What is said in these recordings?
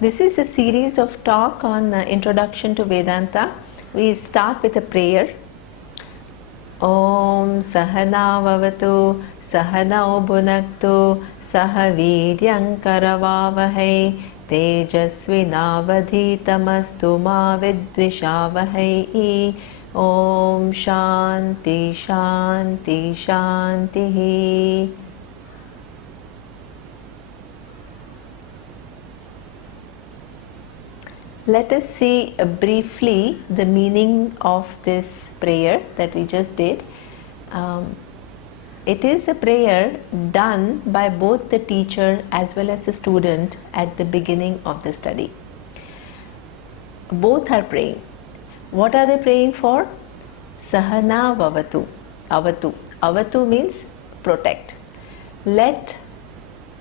This is a series of talk on Introduction to Vedanta. We start with a prayer. Om Sahana Vavatu Sahanao Bhunaktu Saha Viryam Karavavahai Tejasvinavadhitamastu ma vidvishavahai. Om Shanti Shanti Shanti. Let us see briefly the meaning of this prayer that we just did. It is a prayer done by both the teacher as well as the student at the beginning of the study. Both are praying. What are they praying for? Sahana Vavatu. Avatu. Avatu means protect. Let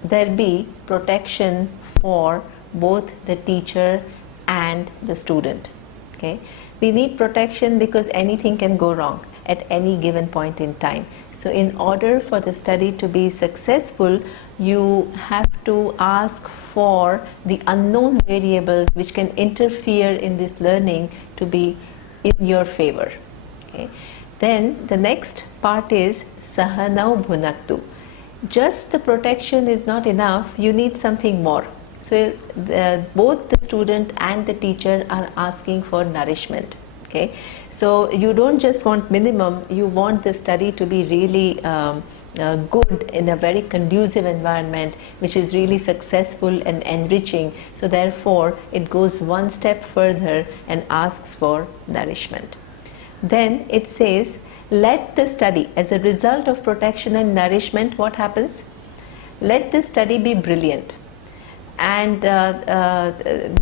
there be protection for both the teacher and the student. Okay, we need protection because anything can go wrong at any given point in time. So in order for the study to be successful, you have to ask for the unknown variables which can interfere in this learning to be in your favor. Okay, then the next part is Sahanau Bhunaktu. Just the protection is not enough, you need something more. So both the student and the teacher are asking for nourishment. Okay, so you don't just want minimum, you want the study to be really good in a very conducive environment, which is really successful and enriching. So therefore it goes one step further and asks for nourishment. Then it says, let the study, as a result of protection and nourishment, what happens? Let the study be brilliant. And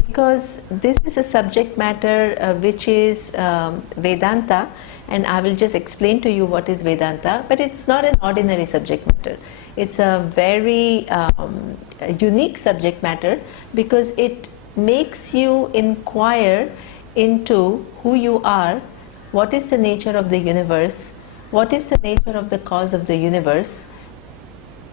because this is a subject matter which is Vedanta, and I will just explain to you what is Vedanta, but it's not an ordinary subject matter. It's a very unique subject matter because it makes you inquire into who you are, what is the nature of the universe, what is the nature of the cause of the universe,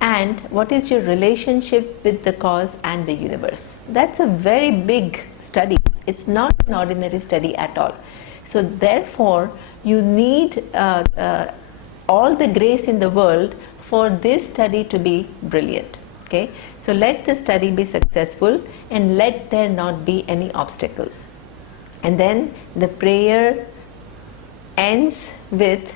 and what is your relationship with the cause and the universe. That's a very big study. It's not an ordinary study at all. So therefore you need all the grace in the world for this study to be brilliant. Okay, so let the study be successful and let there not be any obstacles. And then the prayer ends with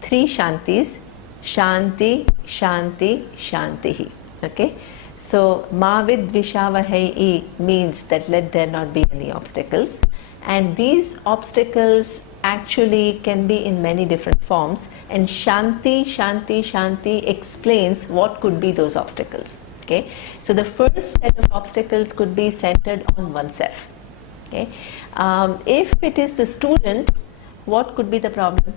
3 shantis. Shanti, Shanti, Shantihi. Okay, so ma vidvishavahai means that let there not be any obstacles, and these obstacles actually can be in many different forms, and Shanti, Shanti, Shanti explains what could be those obstacles. Okay, so the first set of obstacles could be centered on oneself. Okay, if it is the student, what could be the problem?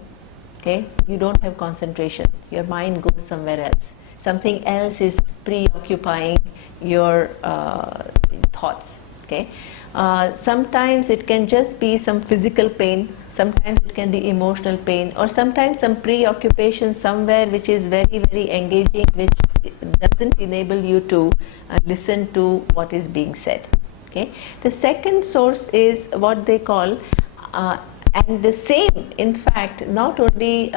Okay, you don't have concentration, your mind goes somewhere else, something else is preoccupying your thoughts. Okay, sometimes it can just be some physical pain, sometimes it can be emotional pain, or sometimes some preoccupation somewhere which is very, very engaging, which doesn't enable you to listen to what is being said. Okay, the second source is what they call and the same, in fact, not only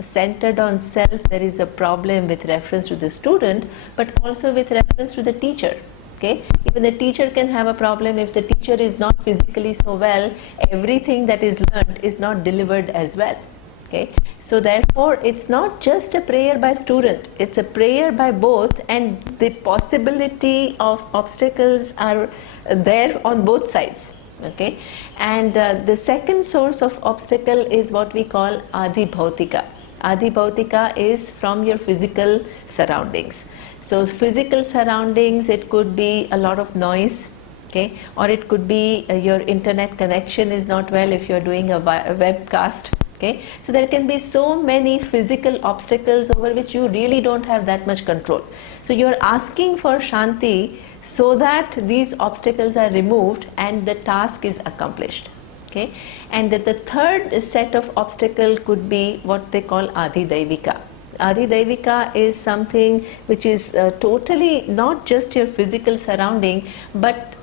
centered on self, there is a problem with reference to the student, but also with reference to the teacher. Okay, even the teacher can have a problem if the teacher is not physically so well, everything that is learned is not delivered as well. Okay, so therefore it's not just a prayer by student, it's a prayer by both, and the possibility of obstacles are there on both sides. Okay, and the second source of obstacle is what we call Adi Bhautika. Adi Bhautika is from your physical surroundings. So physical surroundings, it could be a lot of noise, okay, or it could be your internet connection is not well if you're doing a webcast. Okay, so there can be so many physical obstacles over which you really don't have that much control. So you're asking for Shanti so that these obstacles are removed and the task is accomplished. Okay, and the third set of obstacle could be what they call Adi Daivika. Adi Daivika is something which is totally not just your physical surrounding, but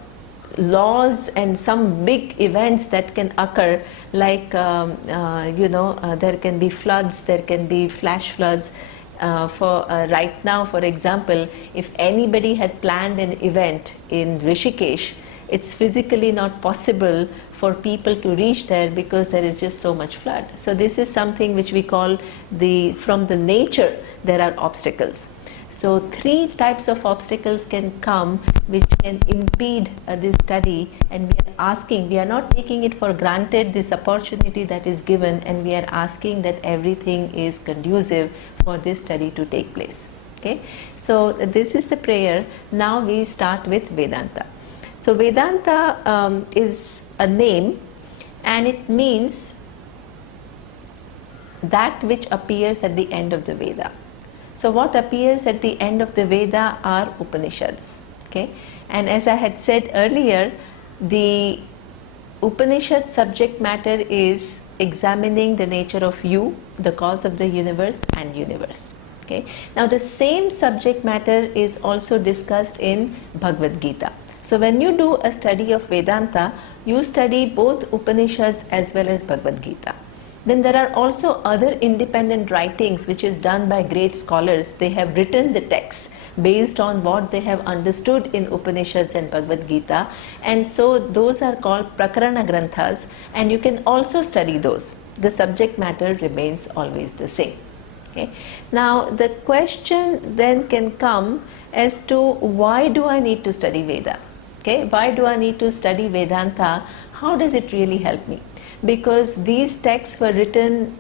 laws and some big events that can occur, like there can be floods, there can be flash floods. Right now, for example, if anybody had planned an event in Rishikesh, it's physically not possible for people to reach there because there is just so much flood. So this is something which we call from the nature there are obstacles. So 3 types of obstacles can come which can impede this study, and we are not taking it for granted, this opportunity that is given, and we are asking that everything is conducive for this study to take place. Okay, so this is the prayer. Now we start with Vedanta. So Vedanta is a name, and it means that which appears at the end of the Veda. So what appears at the end of the Veda are Upanishads. Okay, and as I had said earlier, the Upanishad subject matter is examining the nature of you, the cause of the universe and universe. Okay, now the same subject matter is also discussed in Bhagavad Gita. So when you do a study of Vedanta, you study both Upanishads as well as Bhagavad Gita. Then there are also other independent writings which is done by great scholars. They have written the texts based on what they have understood in Upanishads and Bhagavad Gita, and so those are called Prakarana Granthas, and you can also study those. The subject matter remains always the same. Okay. Now the question then can come as to why do I need to study Veda? Okay, why do I need to study Vedanta? How does it really help me? Because these texts were written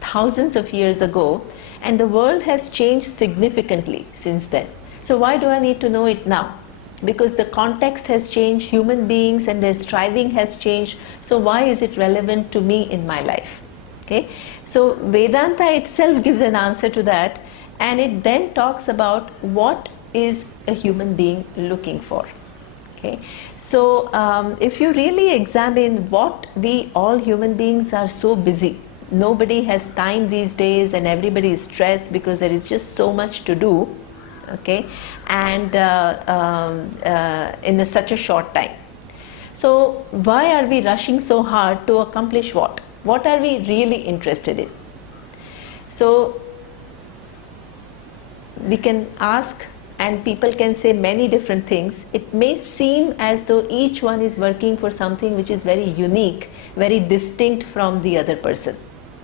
thousands of years ago, and the world has changed significantly since then. So why do I need to know it now? Because the context has changed, human beings and their striving has changed. So why is it relevant to me in my life? Okay, so Vedanta itself gives an answer to that, and it then talks about what is a human being looking for. Okay, so if you really examine what we all human beings are so busy, nobody has time these days, and everybody is stressed because there is just so much to do. Okay, and in such a short time. So why are we rushing so hard to accomplish what? What are we really interested in? So we can ask, and people can say many different things. It may seem as though each one is working for something which is very unique, very distinct from the other person.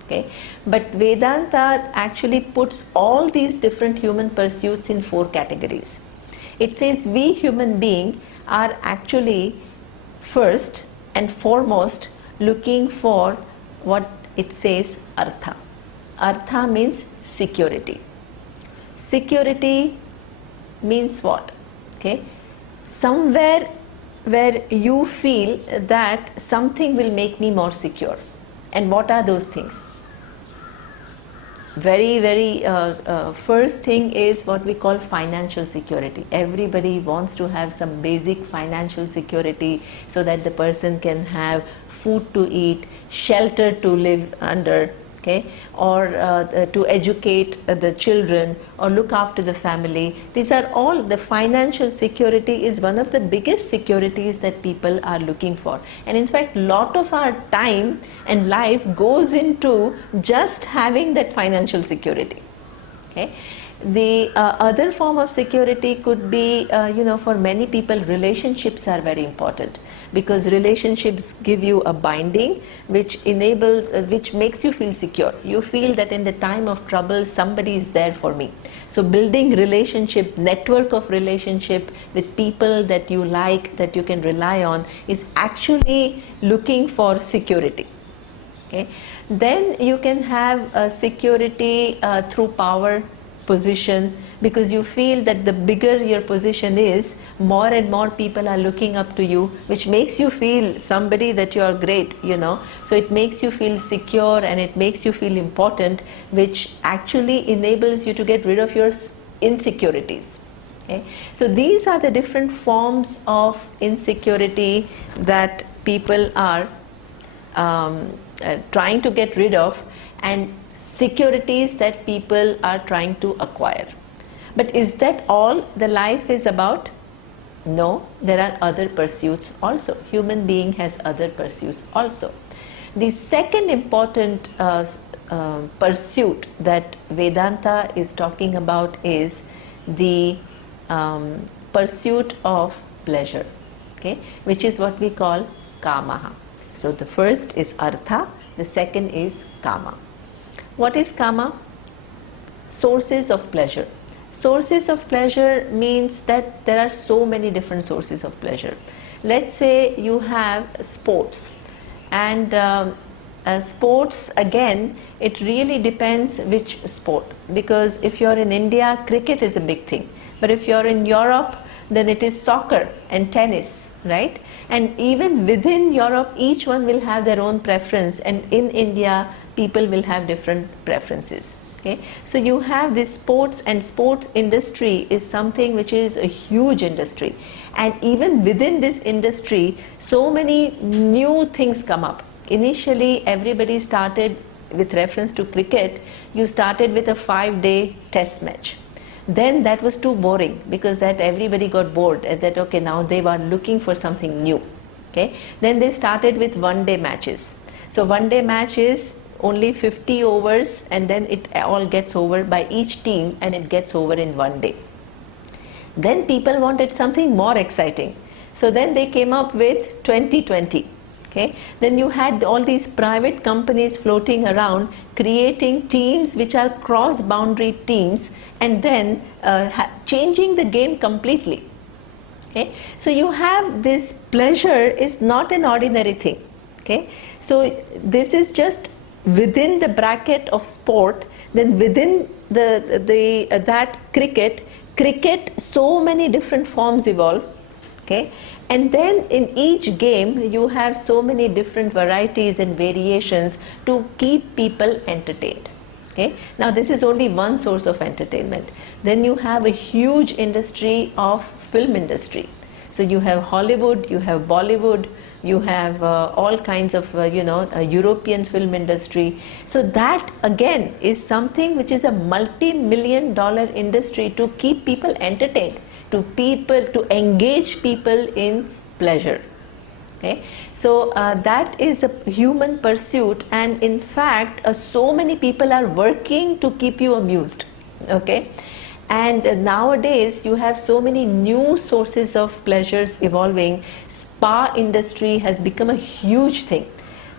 Okay? But Vedanta actually puts all these different human pursuits in 4 categories. It says we human beings are actually first and foremost looking for what it says artha. Artha means security. Security means what? Okay, somewhere where you feel that something will make me more secure. And what are those things? Very first thing is what we call financial security. Everybody wants to have some basic financial security so that the person can have food to eat, shelter to live under, okay, or to educate the children or look after the family. These are all, the financial security is one of the biggest securities that people are looking for. And in fact, lot of our time and life goes into just having that financial security. Okay. The other form of security could be, for many people, relationships are very important, because relationships give you a binding which enables, which makes you feel secure. You feel that in the time of trouble, somebody is there for me. So building relationship, network of relationship with people that you like, that you can rely on, is actually looking for security. Okay. Then you can have a security through power, position, because you feel that the bigger your position is, more and more people are looking up to you, which makes you feel somebody that you are great, so it makes you feel secure and it makes you feel important, which actually enables you to get rid of your insecurities. Okay? So these are the different forms of insecurity that people are trying to get rid of, and securities that people are trying to acquire. But is that all the life is about? No, there are other pursuits also. Human being has other pursuits also. The second important pursuit that Vedanta is talking about is the pursuit of pleasure, okay, which is what we call kamaha. So the first is artha, the second is kama. What is kama? Sources of pleasure. Sources of pleasure means that there are so many different sources of pleasure. Let's say you have sports, and sports, again, it really depends which sport, because if you're in India, cricket is a big thing, but if you're in Europe, then it is soccer and tennis, right? And even within Europe, each one will have their own preference, and in India, people will have different preferences. Okay, so you have this sports, and sports industry is something which is a huge industry, and even within this industry, so many new things come up. Initially, everybody started with reference to cricket. You started with a 5-day test match. Then that was too boring, because that everybody got bored, and that okay, now they were looking for something new. Okay, then they started with 1-day matches. So 1-day match is only 50 overs, and then it all gets over by each team, and it gets over in 1 day. Then people wanted something more exciting, so then they came up with 2020. Okay, then you had all these private companies floating around creating teams which are cross boundary teams, and then changing the game completely. Okay, so you have this pleasure is not an ordinary thing. Okay, so this is just within the bracket of sport. Then within that cricket, so many different forms evolve. Okay, and then in each game you have so many different varieties and variations to keep people entertained. Okay, now this is only one source of entertainment. Then you have a huge industry of film industry. So you have Hollywood, you have Bollywood, you have all kinds of European film industry. So that again is something which is a multi-million-dollar industry to keep people entertained, to engage people in pleasure. Okay, so that is a human pursuit, and in fact so many people are working to keep you amused. Okay, and nowadays you have so many new sources of pleasures evolving. Spa industry has become a huge thing.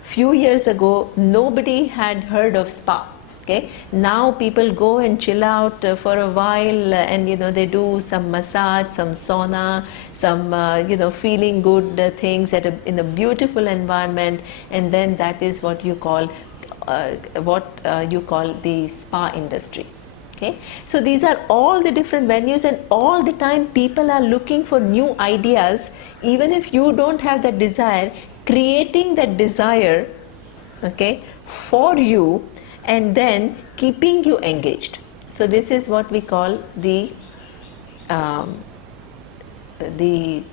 Few years ago nobody had heard of spa. Okay, now people go and chill out for a while, and they do some massage, some sauna, some feeling good things in a beautiful environment, and then that is what you call the spa industry. Okay, so these are all the different venues, and all the time people are looking for new ideas. Even if you don't have that desire, creating that desire, okay, for you, and then keeping you engaged. So this is what we call the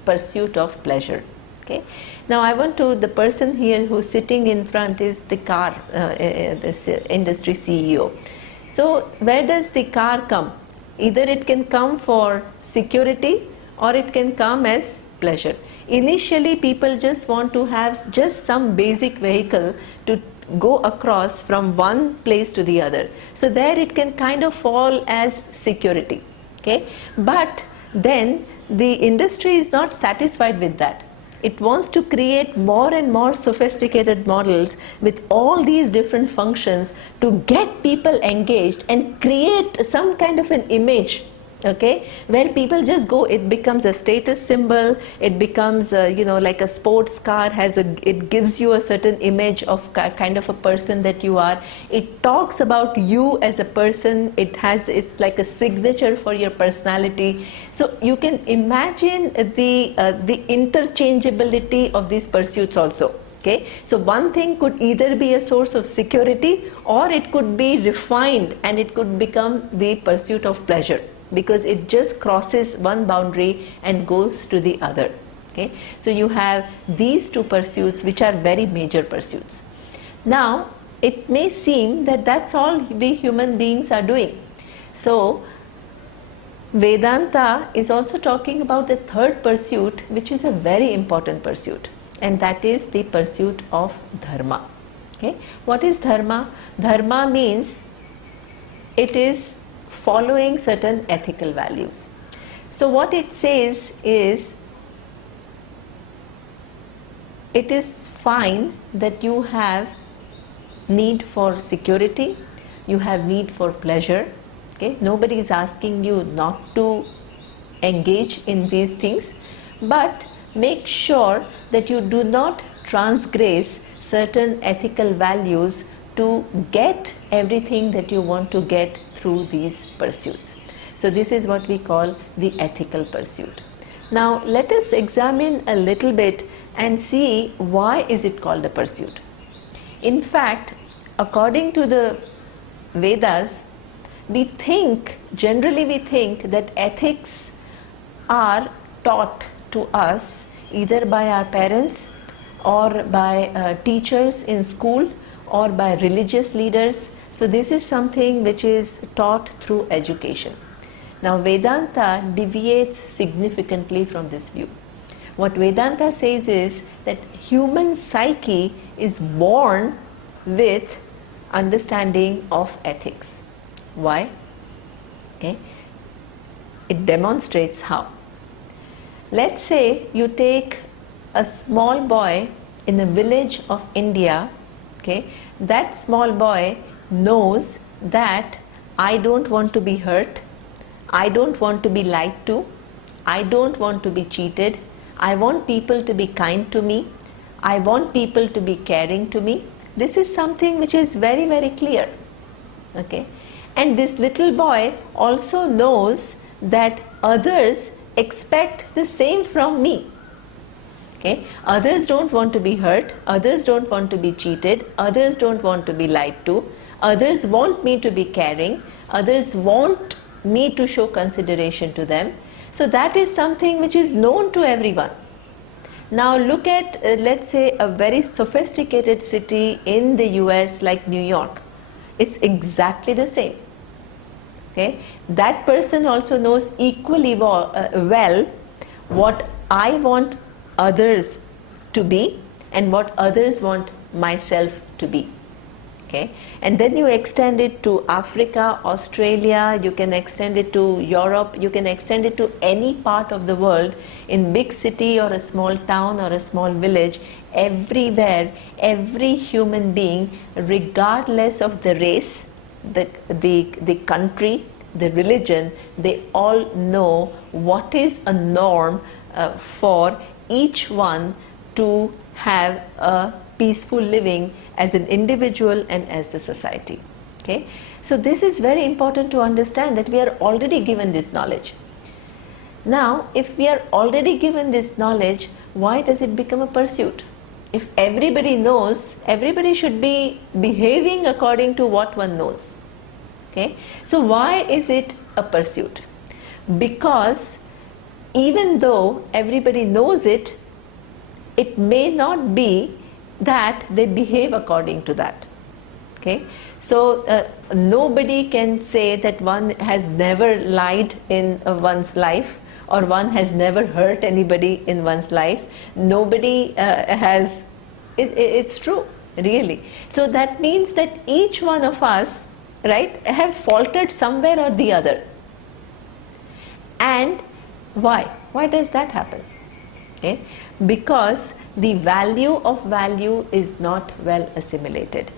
pursuit of pleasure. Okay, now I want to, the person here who's sitting in front is the car this industry CEO. So where does the car come? Either it can come for security, or it can come as pleasure. Initially people just want to have just some basic vehicle to go across from one place to the other. So there it can kind of fall as security. Okay, but then the industry is not satisfied with that. It wants to create more and more sophisticated models with all these different functions to get people engaged and create some kind of an image, okay, where people just go. It becomes a status symbol. It becomes like a sports car it gives you a certain image of kind of a person that you are. It talks about you as a person. It's like a signature for your personality. So you can imagine the interchangeability of these pursuits also. Okay, so one thing could either be a source of security, or it could be refined and it could become the pursuit of pleasure, because it just crosses one boundary and goes to the other. Okay, so you have these two pursuits which are very major pursuits. Now it may seem that that's all we human beings are doing. So Vedanta is also talking about the third pursuit, which is a very important pursuit, and that is the pursuit of dharma. Okay, what is dharma? Dharma means it is following certain ethical values. So what it says is, it is fine that you have need for security, you have need for pleasure. Okay, nobody is asking you not to engage in these things, but make sure that you do not transgress certain ethical values to get everything that you want to get through these pursuits. So this is what we call the ethical pursuit. Now let us examine a little bit and see why is it called a pursuit. In fact, according to the Vedas, generally we think that ethics are taught to us either by our parents or by teachers in school or by religious leaders. So this is something which is taught through education. Now Vedanta deviates significantly from this view. What Vedanta says is that human psyche is born with understanding of ethics. Why? Okay, it demonstrates how. Let's say you take a small boy in a village of India. Okay, that small boy knows that I don't want to be hurt, I don't want to be lied to, I don't want to be cheated, I want people to be kind to me, I want people to be caring to me. This is something which is very, very clear. Okay, and this little boy also knows that others expect the same from me. Okay, others don't want to be hurt, others don't want to be cheated, others don't want to be lied to, others want me to be caring, others want me to show consideration to them. So that is something which is known to everyone. Now look at let's say a very sophisticated city in the US like New York. It's exactly the same. Okay, that person also knows equally well what I want others to be and what others want myself to be. Okay, and then you extend it to Africa, Australia, you can extend it to Europe, you can extend it to any part of the world, in big city or a small town or a small village. Everywhere, every human being, regardless of the race, the country, the religion, they all know what is a norm for each one to have a peaceful living as an individual and as the society. Okay, so this is very important to understand, that we are already given this knowledge. Now if we are already given this knowledge, why does it become a pursuit? If everybody knows, everybody should be behaving according to what one knows. Okay, so why is it a pursuit? Because even though everybody knows it, it may not be that they behave according to that. Okay, so nobody can say that one has never lied in one's life, or one has never hurt anybody in one's life. Nobody has, it's true, really. So that means that each one of us, right, have faltered somewhere or the other. And why? Why does that happen? Okay, because the value of value is not well assimilated.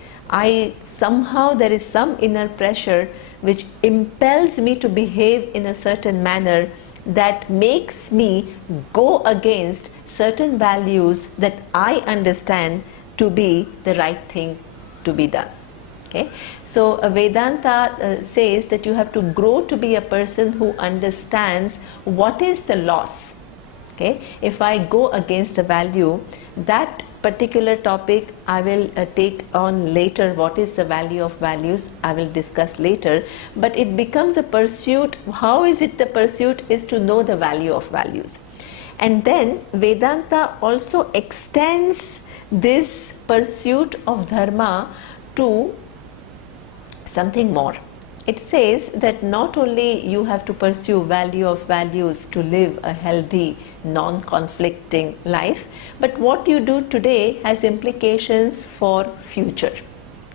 Somehow there is some inner pressure which impels me to behave in a certain manner that makes me go against certain values that I understand to be the right thing to be done. Okay, so Vedanta says that you have to grow to be a person who understands what is the loss. Okay, if I go against the value, that particular topic I will take on later. What is the value of values? I will discuss later. But it becomes a pursuit. How is it a pursuit? Is to know the value of values. And then Vedanta also extends this pursuit of dharma to something more. it says that not only you have to pursue value of values to live a healthy, non-conflicting life, but what you do today has implications for future.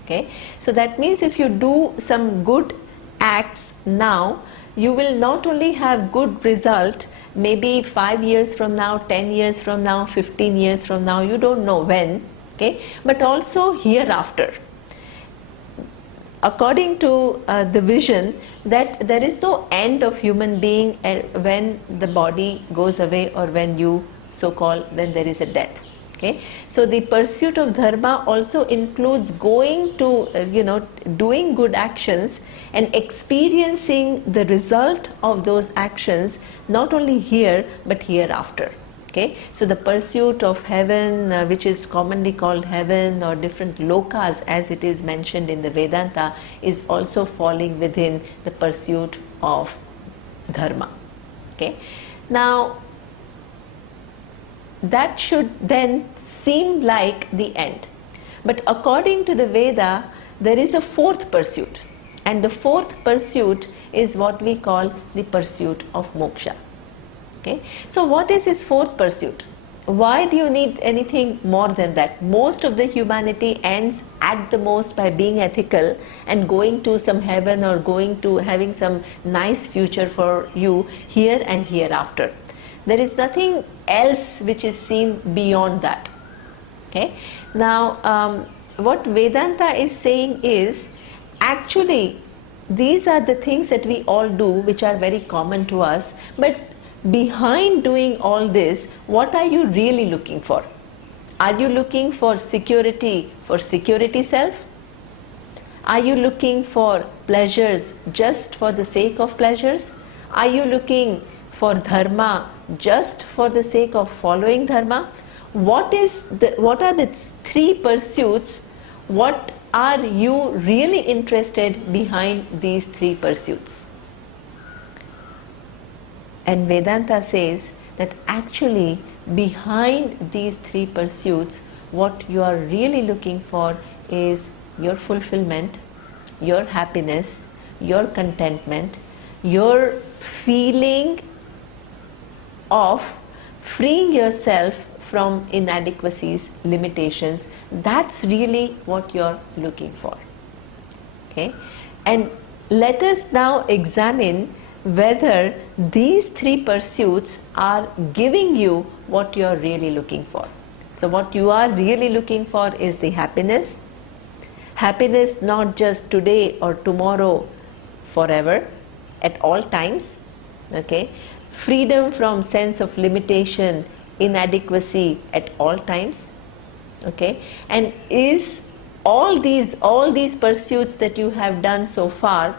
Okay, so that means if you do some good acts now, you will not only have good result maybe 5 years from now, 10 years from now, 15 years from now, you don't know when, okay, but also hereafter. According to the vision that there is no end of human being when the body goes away, or when you so-called, when there is a death. Okay, so the pursuit of dharma also includes going to doing good actions and experiencing the result of those actions, not only here but hereafter. Okay, so the pursuit of heaven, which is commonly called heaven or different lokas as it is mentioned in the Vedanta, is also falling within the pursuit of dharma. Okay, now that should then seem like the end, but according to the Veda there is a fourth pursuit, and the fourth pursuit is what we call the pursuit of moksha. Okay, so what is his fourth pursuit? Why do you need anything more than that? Most of the humanity ends at the most by being ethical and going to some heaven, or going to having some nice future for you here and hereafter. There is nothing else which is seen beyond that. Okay, now what Vedanta is saying is, actually these are the things that we all do which are very common to us, but behind doing all this, what are you really looking for? Are you looking for security self? Are you looking for pleasures just for the sake of pleasures? Are you looking for dharma just for the sake of following dharma? What are the three pursuits? What are you really interested behind these three pursuits? And Vedanta says that actually behind these three pursuits, what you are really looking for is your fulfillment, your happiness, your contentment, your feeling of freeing yourself from inadequacies, limitations. That's really what you're looking for. Okay, and let us now examine whether these three pursuits are giving you what you are really looking for. So what you are really looking for is the happiness. Happiness not just today or tomorrow, forever, at all times. Okay, freedom from sense of limitation, inadequacy at all times. Okay, and is all these pursuits that you have done so far,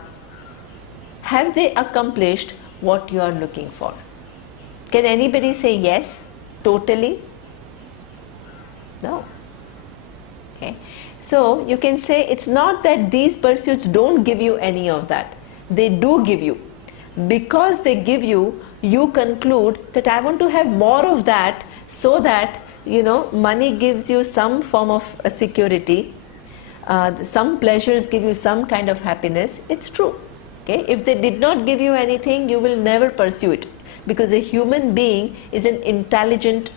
have they accomplished what you are looking for? Can anybody say yes, totally? No. Okay, so you can say it's not that these pursuits don't give you any of that. They do give you. Because they give you, you conclude that I want to have more of that, so that money gives you some form of security, some pleasures give you some kind of happiness. It's true. Okay, if they did not give you anything, you will never pursue it, because a human being is an intelligent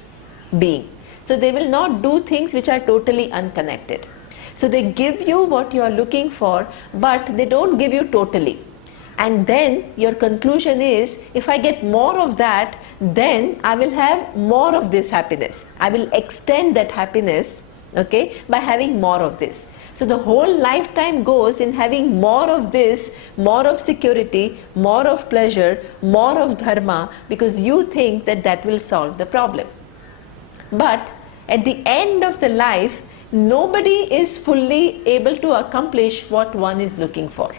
being. So they will not do things which are totally unconnected. So they give you what you are looking for, but they don't give you totally. And then your conclusion is, if I get more of that, then I will have more of this happiness. I will extend that happiness, okay, by having more of this. So the whole lifetime goes in having more of this, more of security, more of pleasure, more of dharma, because you think that that will solve the problem. But at the end of the life, nobody is fully able to accomplish what one is looking for.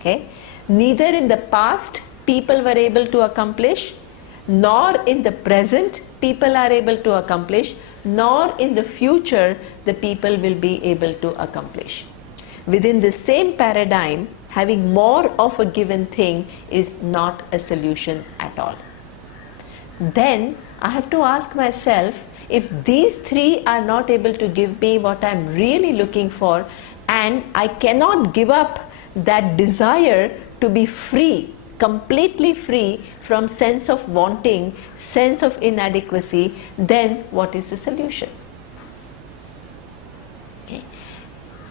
Okay? Neither in the past people were able to accomplish, nor in the present people are able to accomplish, nor in the future the people will be able to accomplish. Within the same paradigm, having more of a given thing is not a solution at all. Then I have to ask myself, if these three are not able to give me what I am really looking for, and I cannot give up that desire to be free, completely free from sense of wanting, sense of inadequacy, then what is the solution? Okay.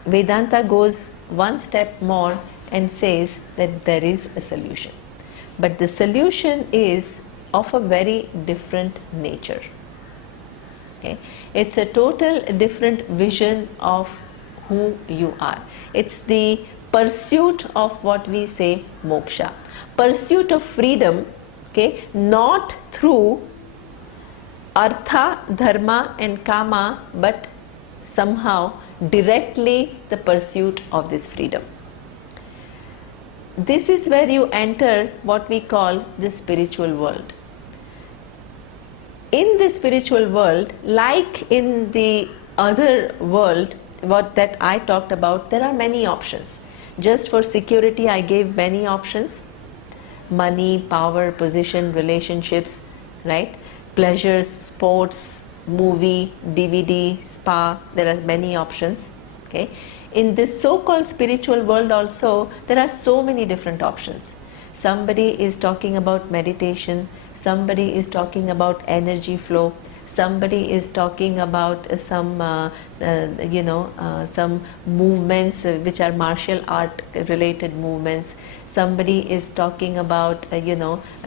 Vedanta goes one step more and says that there is a solution. But the solution is of a very different nature. Okay. It's a total different vision of who you are. It's the pursuit of what we say moksha. Pursuit of freedom, okay, not through artha, dharma and kama, but somehow directly the pursuit of this freedom. This is where you enter what we call the spiritual world. In the spiritual world, like in the other world, what that I talked about, there are many options. Just for security, I gave many options. Money, power, position, relationships, right? Pleasures, sports, movie, DVD, spa, there are many options. Okay. In this so-called spiritual world also, there are so many different options. Somebody is talking about meditation, somebody is talking about energy flow, somebody is talking about some movements which are martial art related movements. Somebody is talking about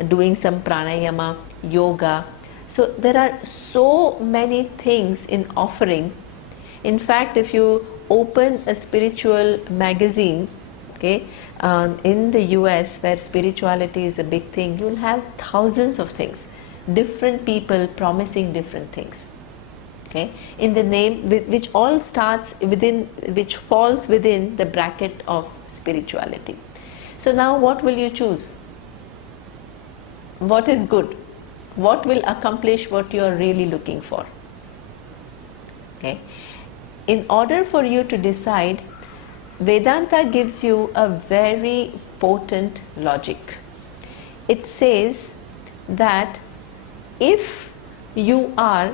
doing some pranayama, yoga. So there are so many things in offering. In fact, if you open a spiritual magazine, okay, in the US where spirituality is a big thing, you'll have thousands of things, different people promising different things, okay, in the name which all starts within, which falls within the bracket of spirituality. So now what will you choose? What is good? What will accomplish what you are really looking for? Okay. In order for you to decide, Vedanta gives you a very potent logic. It says that if you are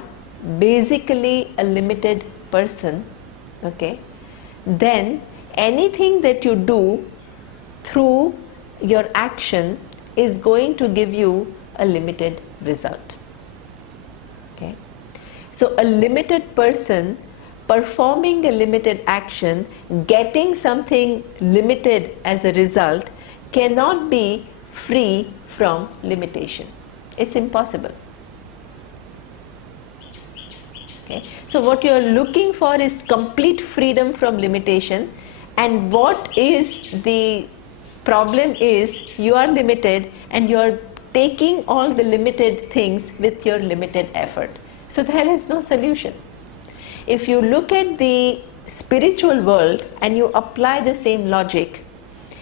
basically a limited person, okay, then anything that you do through your action is going to give you a limited result. Okay. So a limited person performing a limited action, getting something limited as a result, cannot be free from limitation. It's impossible. Okay. So what you are looking for is complete freedom from limitation, and what is the problem is you are limited and you are taking all the limited things with your limited effort. So there is no solution. If you look at the spiritual world and you apply the same logic,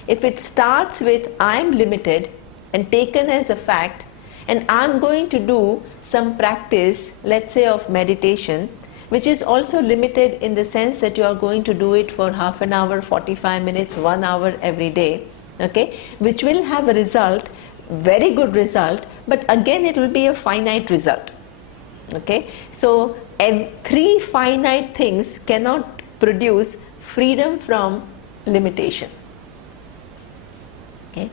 if it starts with I am limited and taken as a fact, and I am going to do some practice, let's say of meditation, which is also limited in the sense that you are going to do it for half an hour, 45 minutes, 1 hour every day, okay, which will have a result, very good result, but again it will be a finite result. Okay, so three finite things cannot produce freedom from limitation. Okay,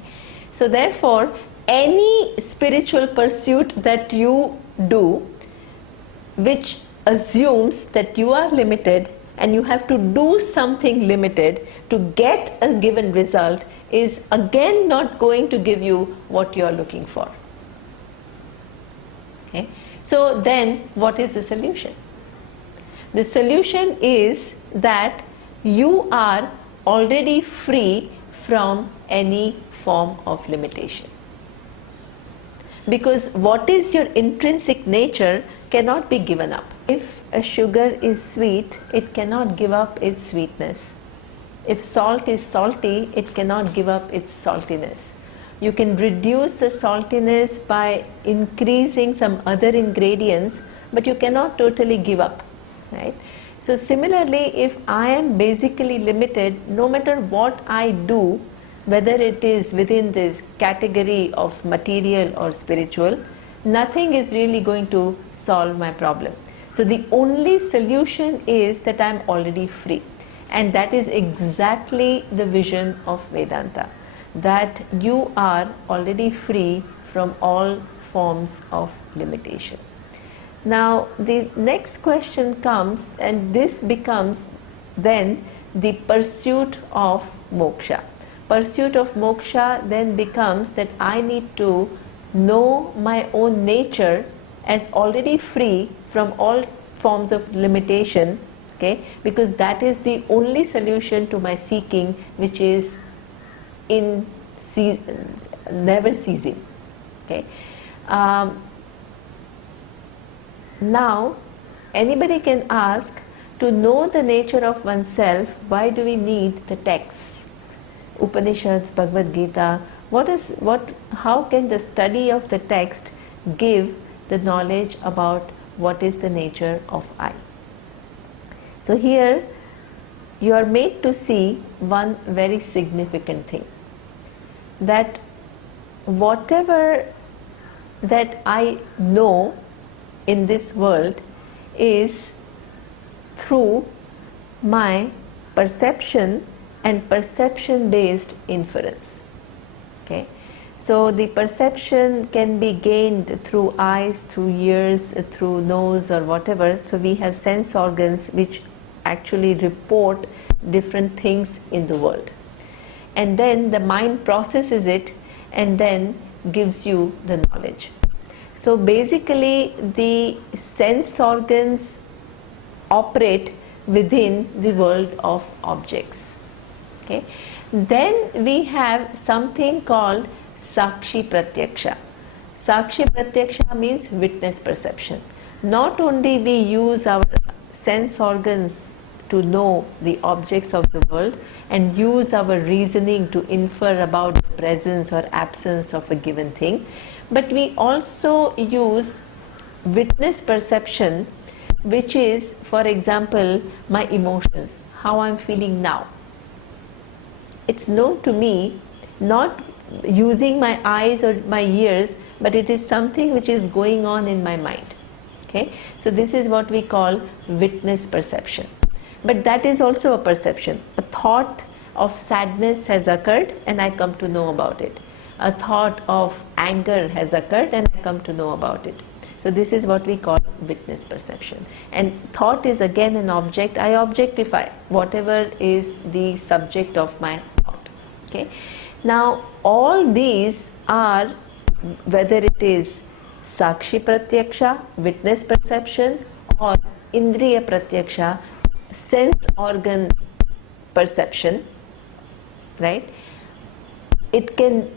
so therefore any spiritual pursuit that you do which assumes that you are limited and you have to do something limited to get a given result is again not going to give you what you are looking for. Okay. So then what is the solution? The solution is that you are already free from any form of limitation. Because what is your intrinsic nature cannot be given up. If a sugar is sweet, it cannot give up its sweetness. If salt is salty, it cannot give up its saltiness. You can reduce the saltiness by increasing some other ingredients, but you cannot totally give up, right? So similarly, if I am basically limited, no matter what I do, whether it is within this category of material or spiritual, nothing is really going to solve my problem. So the only solution is that I am already free. And that is exactly the vision of Vedanta, that you are already free from all forms of limitation. Now the next question comes, and this becomes then the pursuit of moksha. Pursuit of moksha then becomes that I need to know my own nature as already free from all forms of limitation, okay, because that is the only solution to my seeking, which is never ceasing, okay. Now anybody can ask, to know the nature of oneself, why do we need the texts, Upanishads, Bhagavad Gita? How can the study of the text give the knowledge about what is the nature of I? So here you are made to see one very significant thing, that whatever that I know in this world is through my perception and perception based inference, okay. So the perception can be gained through eyes, through ears, through nose or whatever. So we have sense organs which actually report different things in the world, and then the mind processes it and then gives you the knowledge. So basically the sense organs operate within the world of objects, okay. Then we have something called Sakshi Pratyaksha. Sakshi Pratyaksha means witness perception. Not only we use our sense organs to know the objects of the world and use our reasoning to infer about the presence or absence of a given thing, but we also use witness perception, which is, for example, my emotions, how I'm feeling now. It's known to me, not using my eyes or my ears, but it is something which is going on in my mind, okay. So this is what we call witness perception. But that is also a perception. A thought of sadness has occurred and I come to know about it. A thought of anger has occurred and I come to know about it. So this is what we call witness perception. And thought is again an object. I objectify whatever is the subject of my thought, okay. Now all these are, whether it is Sakshi Pratyaksha, witness perception, or Indriya Pratyaksha, sense organ perception, right, it can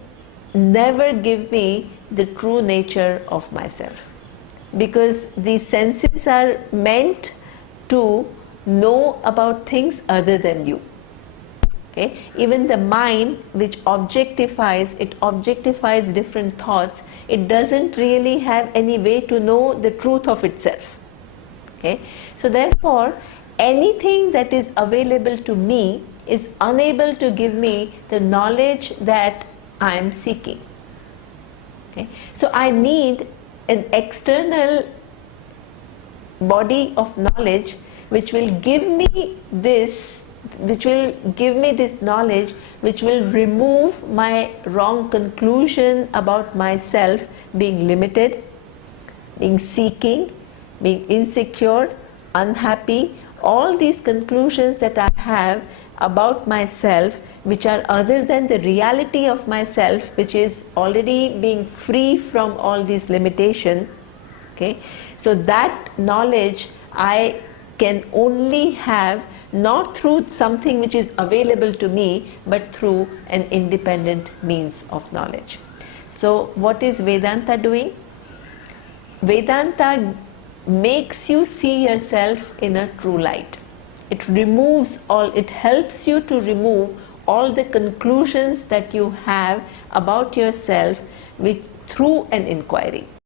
never give me the true nature of myself, because the senses are meant to know about things other than you, okay. Even the mind which objectifies, it objectifies different thoughts, it doesn't really have any way to know the truth of itself, okay. So therefore anything that is available to me is unable to give me the knowledge that I am seeking, okay. So I need an external body of knowledge which will give me this knowledge, which will remove my wrong conclusion about myself being limited, being seeking, being insecure, unhappy, all these conclusions that I have about myself which are other than the reality of myself, which is already being free from all these limitations, okay. So that knowledge I can only have not through something which is available to me, but through an independent means of knowledge. So what is Vedanta doing? Vedanta makes you see yourself in a true light. It helps you to remove all the conclusions that you have about yourself through an inquiry.